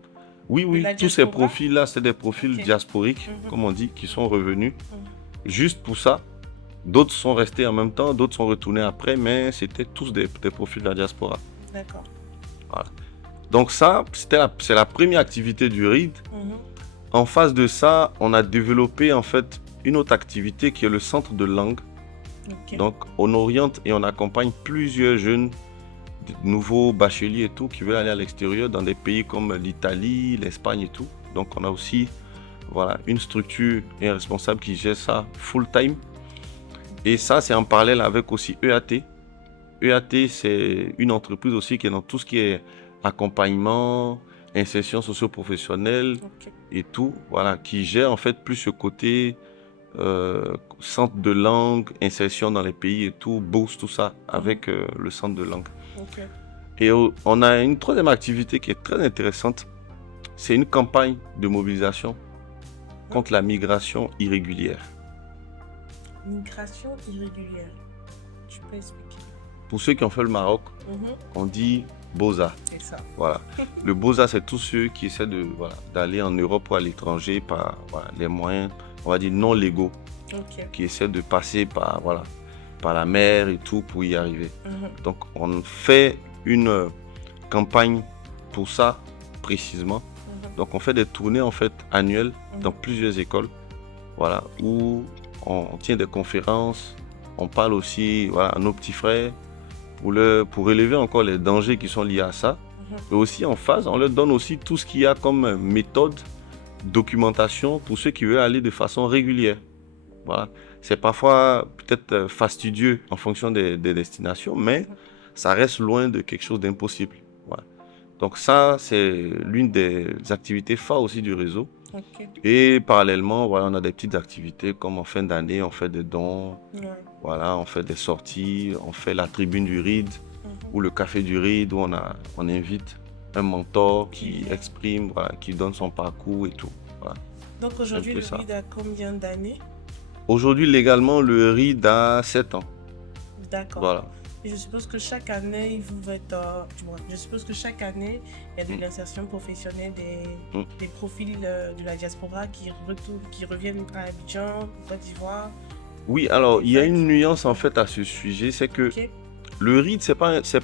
Oui, De oui, la tous ces diaspora? profils-là, c'est des profils Ok. diasporiques, comme on dit, qui sont revenus juste pour ça. D'autres sont restés en même temps, d'autres sont retournés après, mais c'était tous des profils de la diaspora. D'accord. Voilà. Donc ça, c'est la première activité du RID. En face de ça, on a développé en fait une autre activité qui est le centre de langue. Ok. Donc on oriente et on accompagne plusieurs jeunes, de nouveaux bacheliers et tout, qui veulent aller à l'extérieur dans des pays comme l'Italie, l'Espagne et tout. Donc on a aussi voilà, une structure et un responsable qui gère ça full time. Et ça, c'est en parallèle avec aussi EAT. EAT, c'est une entreprise aussi qui est dans tout ce qui est accompagnement, insertion socio-professionnelle et tout, voilà, qui gère en fait plus ce côté centre de langue, insertion dans les pays et tout, bourse, tout ça, avec le centre de langue. Et on a une troisième activité qui est très intéressante, c'est une campagne de mobilisation contre la migration irrégulière. Migration irrégulière. Tu peux expliquer? Pour ceux qui ont fait le Maroc, on dit Boza. C'est ça. Voilà. Le Boza, c'est tous ceux qui essaient de, voilà, d'aller en Europe ou à l'étranger par voilà, les moyens, on va dire, non légaux, qui essaient de passer par, voilà, par la mer et tout pour y arriver. Donc, on fait une campagne pour ça précisément. Donc, on fait des tournées en fait annuelles dans plusieurs écoles, voilà, où on tient des conférences, on parle aussi voilà, à nos petits frères pour relever encore les dangers qui sont liés à ça. Et aussi en phase, on leur donne aussi tout ce qu'il y a comme méthode, documentation pour ceux qui veulent aller de façon régulière. Voilà. C'est parfois peut-être fastidieux en fonction des destinations, mais ça reste loin de quelque chose d'impossible. Voilà. Donc ça, c'est l'une des activités phares aussi du réseau. Et parallèlement, voilà, on a des petites activités comme en fin d'année, on fait des dons, voilà, on fait des sorties, on fait la tribune du RID ou le café du RID où on invite un mentor qui exprime, voilà, qui donne son parcours et tout. Voilà. Donc aujourd'hui, le RID a combien d'années? Aujourd'hui, légalement, le RID a 7 ans. D'accord. Voilà. Et je suppose que chaque année, je suppose que chaque année, il y a de l'insertion professionnelle des profils de la diaspora qui reviennent à Abidjan, Côte d'Ivoire. Oui, alors il y a une nuance en fait à ce sujet, c'est que le RID, c'est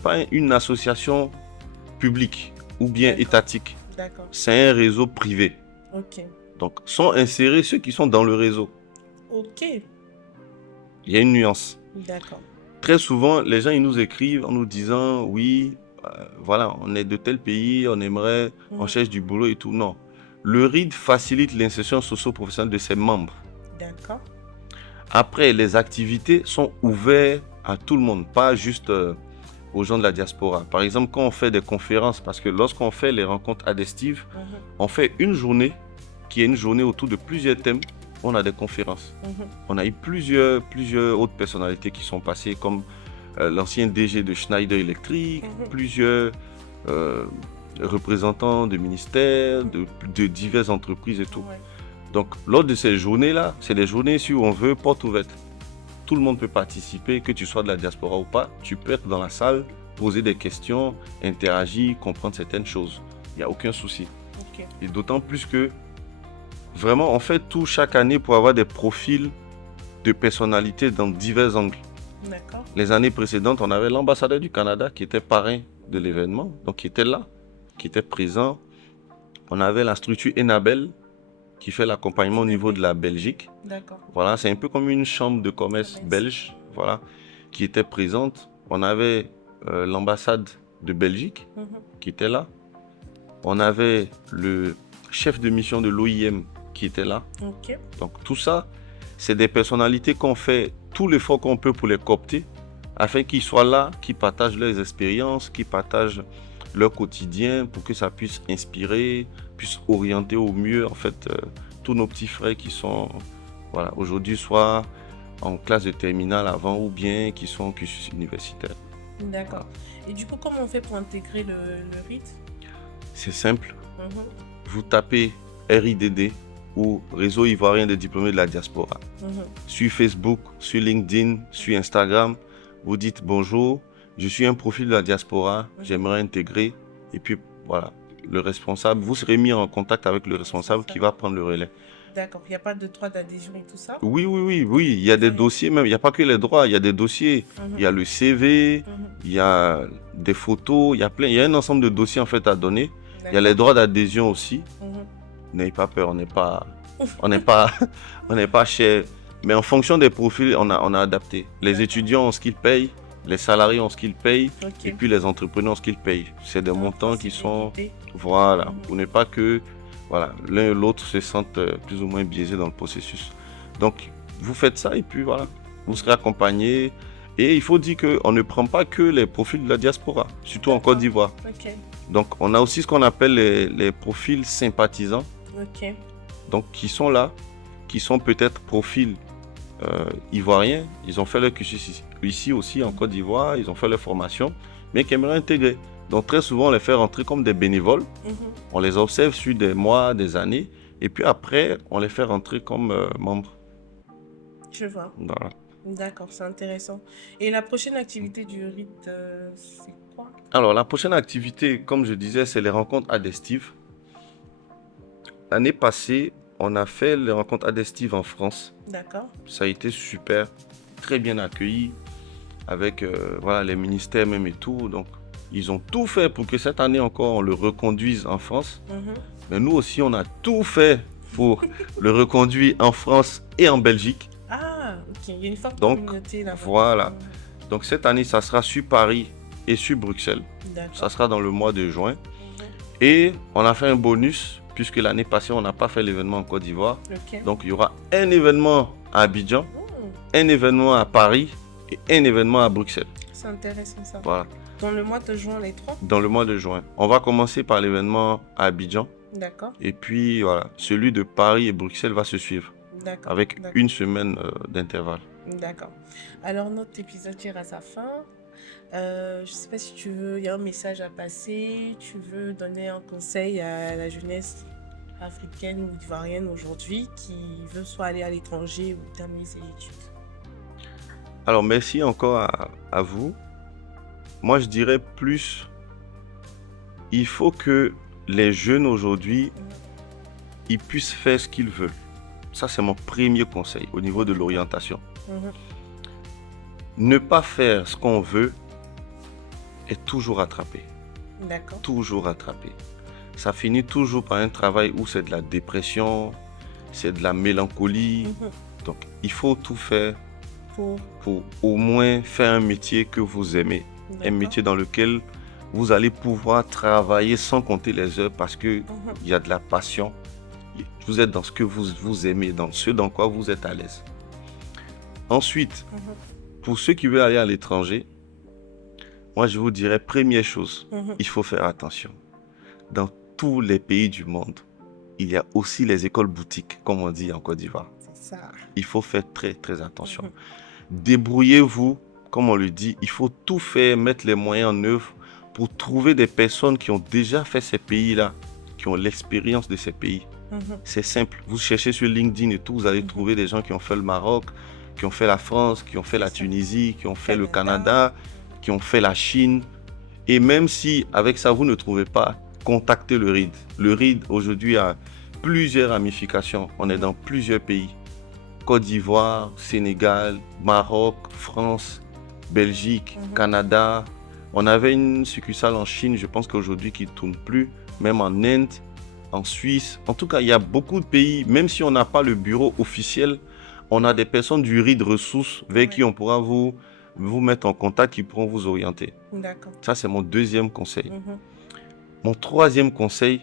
pas une association publique ou bien étatique. C'est un réseau privé. Donc, sont insérés ceux qui sont dans le réseau. Il y a une nuance. D'accord. Très souvent, les gens ils nous écrivent en nous disant oui, voilà, on est de tel pays, on aimerait, on cherche du boulot et tout. Non, Le RID facilite l'insertion socio-professionnelle de ses membres. D'accord. Après, les activités sont ouvertes à tout le monde, pas juste aux gens de la diaspora. Par exemple, quand on fait des conférences, parce que lorsqu'on fait les rencontres adhesives, on fait une journée qui est une journée autour de plusieurs thèmes. On a des conférences. On a eu plusieurs autres personnalités qui sont passées, comme l'ancien DG de Schneider Electric, plusieurs représentants de ministères, de diverses entreprises et tout. Ouais. Donc, lors de ces journées-là, c'est des journées où on veut porte ouverte. Tout le monde peut participer, que tu sois de la diaspora ou pas. Tu peux être dans la salle, poser des questions, interagir, comprendre certaines choses. Il n'y a aucun souci. Ok. Et d'autant plus que, vraiment, on fait tout chaque année pour avoir des profils de personnalités dans divers angles. D'accord. Les années précédentes, on avait l'ambassadeur du Canada qui était parrain de l'événement, donc qui était là, qui était présent. On avait la structure Enabel qui fait l'accompagnement au niveau de la Belgique. D'accord. Voilà, c'est un peu comme une chambre de commerce belge, voilà, qui était présente. On avait l'ambassade de Belgique qui était là. On avait le chef de mission de l'OIM qui était là. Ok. Donc tout ça, c'est des personnalités qu'on fait tout l'effort qu'on peut pour les coopter, afin qu'ils soient là, qu'ils partagent leurs expériences, qu'ils partagent leur quotidien pour que ça puisse inspirer, puisse orienter au mieux en fait tous nos petits frères qui sont voilà, aujourd'hui soit en classe de terminale avant ou bien qui sont en cursus universitaire. D'accord. Et du coup, comment on fait pour intégrer le RID? C'est simple. Vous tapez RIDD ou Réseau Ivoirien des Diplômés de la Diaspora. Sur Facebook, sur LinkedIn, sur Instagram, vous dites bonjour, je suis un profil de la diaspora, j'aimerais intégrer. Et puis voilà, le responsable, vous serez mis en contact avec le responsable qui va prendre le relais. D'accord, il n'y a pas de droit d'adhésion et tout ça? Oui, il y a des dossiers même, il n'y a pas que les droits, il y a des dossiers. Il y a le CV, il y a des photos, il y a un ensemble de dossiers en fait à donner. Il y a les droits d'adhésion aussi. N'ayez pas peur, on n'est pas cher. Mais en fonction des profils, on a adapté. Les étudiants ont ce qu'ils payent, les salariés ont ce qu'ils payent, et puis les entrepreneurs ont ce qu'ils payent. C'est des montants qui sont... Voilà, pour ne pas que voilà, l'un et l'autre se sentent plus ou moins biaisés dans le processus. Donc, vous faites ça et puis voilà, vous serez accompagné. Et il faut dire qu'on ne prend pas que les profils de la diaspora, surtout en Côte d'Ivoire. Donc, on a aussi ce qu'on appelle les profils sympathisants. Donc, qui sont là, qui sont peut-être profils ivoiriens. Ils ont fait leur cursus ici aussi en Côte d'Ivoire, ils ont fait leur formation, mais qui aimeraient intégrer. Donc, très souvent, on les fait rentrer comme des bénévoles. On les observe sur des mois, des années. Et puis après, on les fait rentrer comme membres. Je vois. Voilà. D'accord, c'est intéressant. Et la prochaine activité du RID, c'est quoi? Alors, la prochaine activité, comme je disais, c'est les rencontres adhesives. L'année passée, on a fait les rencontres adhesives en France. D'accord. Ça a été super, très bien accueilli, avec voilà, les ministères même et tout. Donc, ils ont tout fait pour que cette année encore, on le reconduise en France. Mais nous aussi, on a tout fait pour le reconduire en France et en Belgique. Ah, ok. Il y a une forte Donc, communauté là-bas. Voilà. Donc, cette année, ça sera sur Paris et sur Bruxelles. Ça sera dans le mois de juin. Et on a fait un bonus, puisque l'année passée, on n'a pas fait l'événement en Côte d'Ivoire. Donc, il y aura un événement à Abidjan, un événement à Paris et un événement à Bruxelles. C'est intéressant ça. Voilà. Dans le mois de juin, les trois? Dans le mois de juin. On va commencer par l'événement à Abidjan. D'accord. Et puis, voilà, celui de Paris et Bruxelles va se suivre. D'accord. Avec une semaine d'intervalle. D'accord. Alors, notre épisode tire à sa fin. Je ne sais pas si tu veux, il y a un message à passer, tu veux donner un conseil à la jeunesse africaine ou ivoirienne aujourd'hui qui veut soit aller à l'étranger ou terminer ses études. Alors, merci encore à vous. Moi, je dirais plus, il faut que les jeunes aujourd'hui, ils puissent faire ce qu'ils veulent. Ça, c'est mon premier conseil au niveau de l'orientation. Ne pas faire ce qu'on veut est toujours rattrapé. D'accord. Toujours rattrapé. Ça finit toujours par un travail où c'est de la dépression, c'est de la mélancolie. Donc, il faut tout faire pour au moins faire un métier que vous aimez. Un métier dans lequel vous allez pouvoir travailler sans compter les heures parce qu'il y a de la passion, Vous êtes dans ce que vous aimez, dans ce dans quoi vous êtes à l'aise. Ensuite, pour ceux qui veulent aller à l'étranger, moi je vous dirais, première chose, il faut faire attention. Dans tous les pays du monde, il y a aussi les écoles boutiques, comme on dit en Côte d'Ivoire. C'est ça. Il faut faire très très attention. Débrouillez-vous, comme on le dit, il faut tout faire, mettre les moyens en œuvre pour trouver des personnes qui ont déjà fait ces pays-là, qui ont l'expérience de ces pays. C'est simple. Vous cherchez sur LinkedIn et tout, vous allez trouver des gens qui ont fait le Maroc, qui ont fait la France, qui ont fait la Tunisie, qui ont fait le Canada, qui ont fait la Chine. Et même si avec ça, vous ne trouvez pas, contactez le RID. Le RID, aujourd'hui, a plusieurs ramifications. On est dans plusieurs pays. Côte d'Ivoire, Sénégal, Maroc, France, Belgique, Canada. On avait une succursale en Chine, je pense qu'aujourd'hui, qui ne tourne plus. Même en Inde, en Suisse. En tout cas, il y a beaucoup de pays, même si on n'a pas le bureau officiel, on a des personnes du RID ressources vers qui on pourra vous mettre en contact, qui pourront vous orienter. D'accord. Ça, c'est mon deuxième conseil. Mon troisième conseil,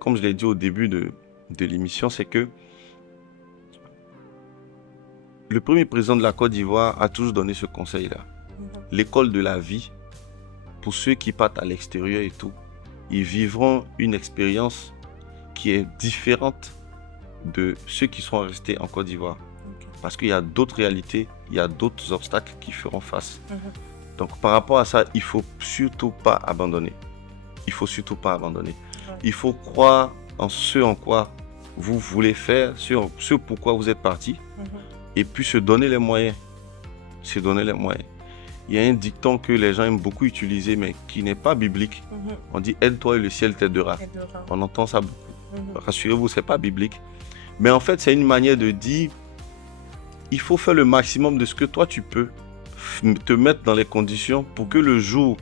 comme je l'ai dit au début de l'émission, c'est que le premier président de la Côte d'Ivoire a toujours donné ce conseil-là. L'école de la vie, pour ceux qui partent à l'extérieur et tout, ils vivront une expérience qui est différente de ceux qui sont restés en Côte d'Ivoire. Parce qu'il y a d'autres réalités, il y a d'autres obstacles qui feront face. Donc par rapport à ça, il ne faut surtout pas abandonner. Il ne faut surtout pas abandonner. Il faut croire en ce en quoi vous voulez faire, ce pourquoi vous êtes parti, et puis se donner les moyens. Se donner les moyens. Il y a un dicton que les gens aiment beaucoup utiliser, mais qui n'est pas biblique. On dit « aide-toi et le ciel t'aidera ». On entend ça beaucoup. Rassurez-vous, ce n'est pas biblique. Mais en fait, c'est une manière de dire il faut faire le maximum de ce que toi tu peux, te mettre dans les conditions pour que le jour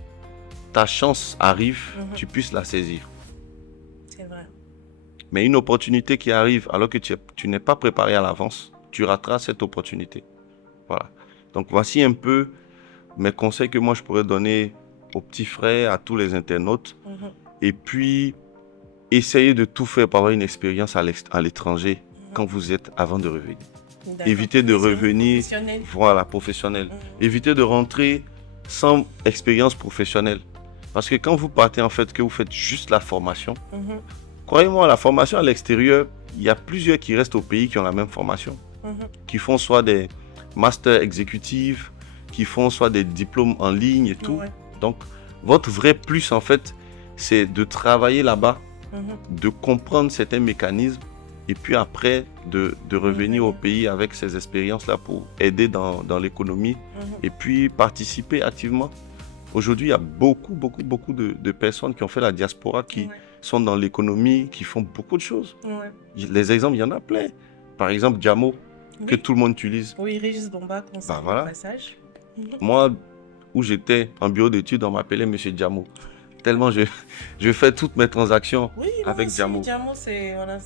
ta chance arrive, tu puisses la saisir. C'est vrai. Mais une opportunité qui arrive alors que tu n'es pas préparé à l'avance, tu rateras cette opportunité. Voilà. Donc voici un peu mes conseils que moi je pourrais donner aux petits frères, à tous les internautes. Et puis, essayez de tout faire pour avoir une expérience à l'étranger quand vous êtes avant de revenir. Évitez de revenir, voilà, professionnel. Évitez de rentrer sans expérience professionnelle. Parce que quand vous partez, en fait, que vous faites juste la formation, croyez-moi, la formation à l'extérieur, il y a plusieurs qui restent au pays qui ont la même formation. Qui font soit des masters exécutifs, qui font soit des diplômes en ligne et tout. Donc, votre vrai plus, en fait, c'est de travailler là-bas, de comprendre certains mécanismes, et puis après, de revenir au pays avec ces expériences-là pour aider dans l'économie, et puis participer activement. Aujourd'hui, il y a beaucoup de personnes qui ont fait la diaspora, qui sont dans l'économie, qui font beaucoup de choses. Les exemples, il y en a plein. Par exemple, Jamo, que tout le monde utilise. Oui, Régis Bomba, conseiller au passage. Moi, où j'étais en bureau d'études, on m'appelait Monsieur Jamo. Tellement je fais toutes mes transactions avec Jamo.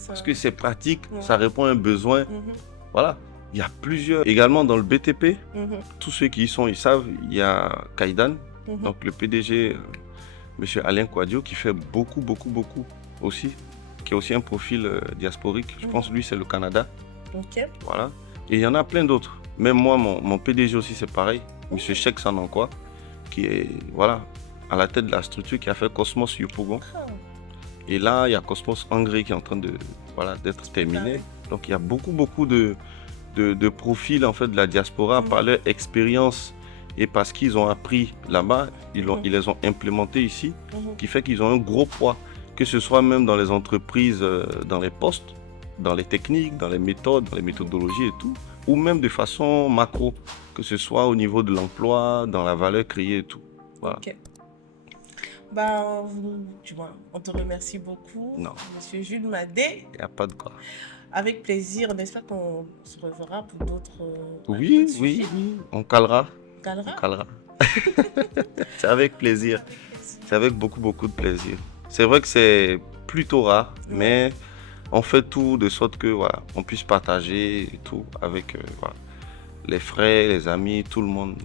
Parce que c'est pratique, ça répond à un besoin. Voilà. Il y a plusieurs. Également dans le BTP, tous ceux qui y sont, ils savent, il y a Kaidan, donc le PDG, Monsieur Alain Kouadio, qui fait beaucoup aussi, qui a aussi un profil diasporique. Je pense lui, c'est le Canada. Voilà. Et il y en a plein d'autres. Même moi, mon PDG aussi, c'est pareil. Monsieur Cheikh Sanankwa, qui est, voilà, à la tête de la structure qui a fait Cosmos Yopougon. Et là, il y a Cosmos Angré qui est en train de, voilà, d'être terminé. Donc, il y a beaucoup de profils en fait, de la diaspora par leur expérience et parce qu'ils ont appris là-bas, ils les ont implémentés ici, qui fait qu'ils ont un gros poids, que ce soit même dans les entreprises, dans les postes, dans les techniques, dans les méthodes, dans les méthodologies et tout, ou même de façon macro, que ce soit au niveau de l'emploi, dans la valeur créée et tout. Voilà. On te remercie beaucoup, Monsieur Jules Madé. Il n'y a pas de quoi. Avec plaisir, on espère qu'on se reverra pour d'autres oui, on calera. On calera. C'est avec plaisir. C'est avec beaucoup de plaisir. C'est vrai que c'est plutôt rare, mais on fait tout de sorte que voilà, on puisse partager et tout avec les frères, les amis, tout le monde.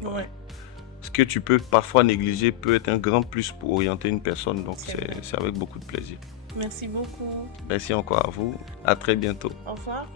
Ce que tu peux parfois négliger peut être un grand plus pour orienter une personne. Donc c'est avec beaucoup de plaisir. Merci beaucoup. Merci encore à vous. À très bientôt. Au revoir.